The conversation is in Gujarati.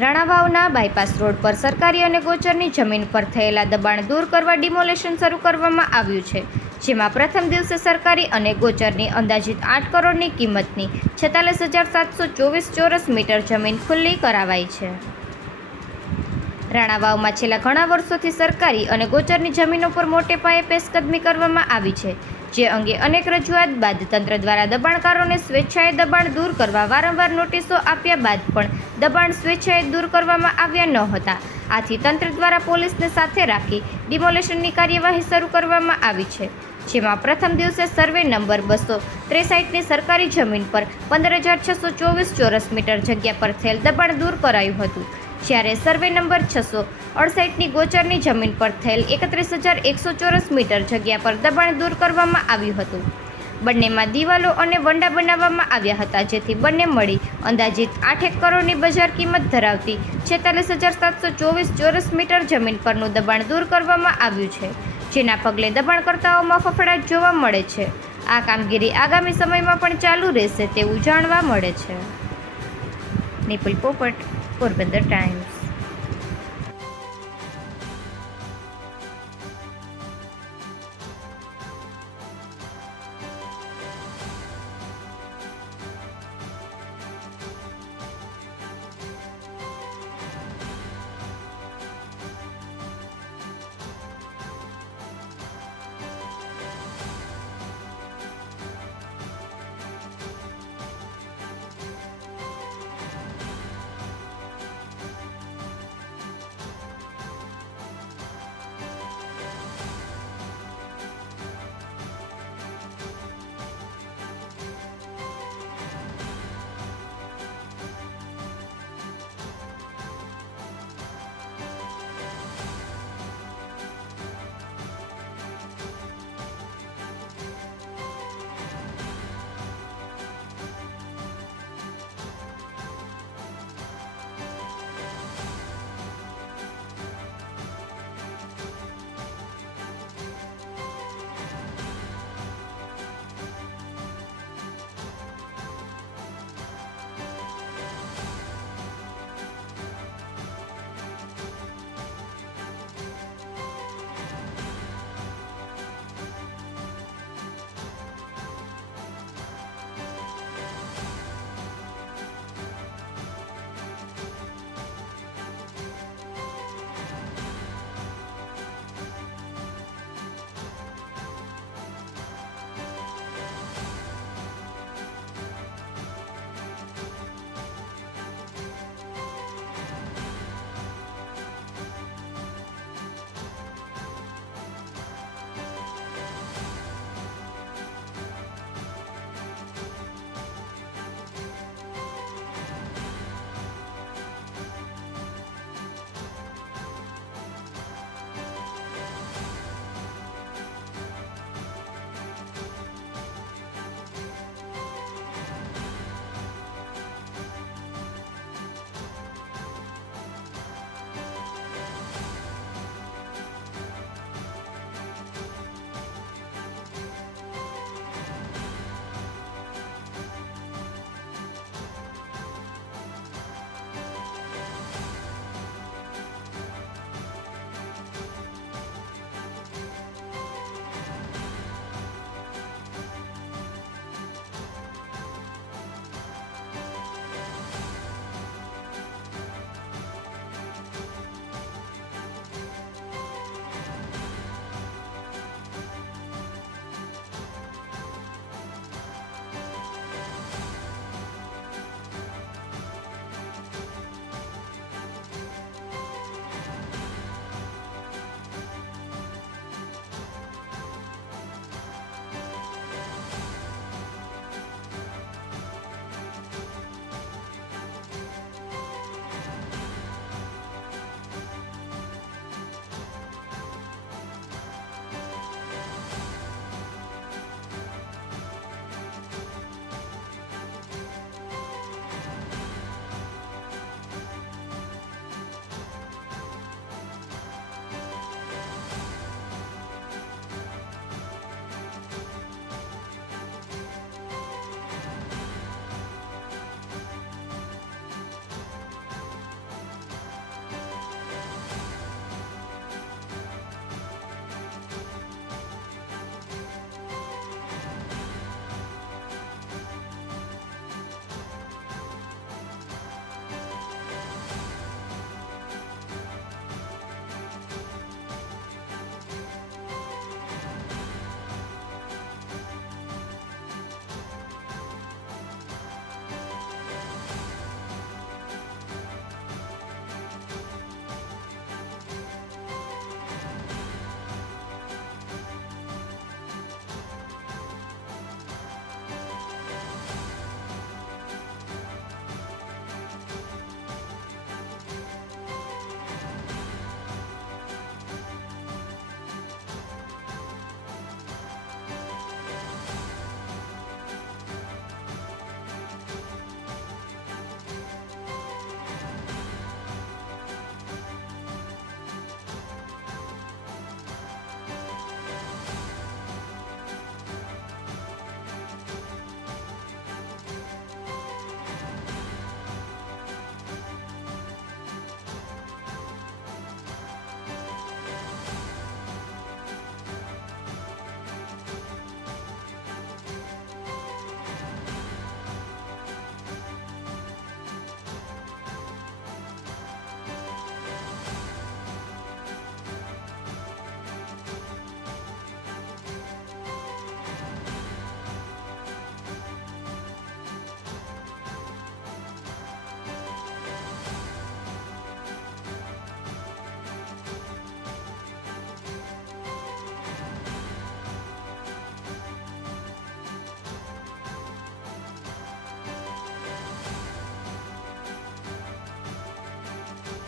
રાણાવાવના બાયપાસ રોડ પર સરકારી અને ગોચરની જમીન પર થયેલા દબાણ દૂર કરવા ડિમોલેશન શરૂ કરવામાં આવ્યું છે, જેમાં પ્રથમ દિવસે સરકારી અને ગોચરની અંદાજિત આઠ કરોડની કિંમતની છેતાલીસ હજાર સાતસો ચોવીસ ચોરસ મીટર જમીન ખુલ્લી કરાવાઈ છે. રાણાવાવમાં છેલ્લા ઘણા વર્ષોથી સરકારી અને ગોચરની જમીનો પર મોટે પાયે પેશકદમી કરવામાં આવી છે જે અંગે અનેક રજૂઆત બાદ તંત્ર દ્વારા દબાણકારોને સ્વેચ્છાએ દબાણ દૂર કરવા વારંવાર નોટિસો આપ્યા બાદ પણ દબાણ સ્વેચ્છાએ દૂર કરવામાં આવ્યા ન હતા. આથી તંત્ર દ્વારા પોલીસને સાથે રાખી ડિમોલેશનની કાર્યવાહી શરૂ કરવામાં આવી છે, જેમાં પ્રથમ દિવસે સર્વે નંબર બસો ત્રેસાઠની સરકારી જમીન પર પંદર હજાર છસો ચોવીસ ચોરસ મીટર જગ્યા પર થયેલ દબાણ દૂર કરાયું હતું. જ્યારે સર્વે નંબર છસો અડસઠની ગોચરની જમીન પર થયેલ એકત્રીસ હજાર એકસો ચોરસ મીટર જગ્યા પર દબાણ દૂર કરવામાં આવ્યું હતું. બંનેમાં દિવાલો અને વંડા બનાવવામાં આવ્યા હતા, જેથી બંને મળી અંદાજિત આઠેક કરોડની બજાર કિંમત ધરાવતી છેતાલીસ હજાર સાતસો ચોવીસ ચોરસ મીટર જમીન પરનું દબાણ દૂર કરવામાં આવ્યું છે, જેના પગલે દબાણકર્તાઓમાં ફફડાટ જોવા મળે છે. આ કામગીરી આગામી સમયમાં પણ ચાલુ રહેશે તેવું જાણવા મળે છે. નિપુલ પોપટ for better times.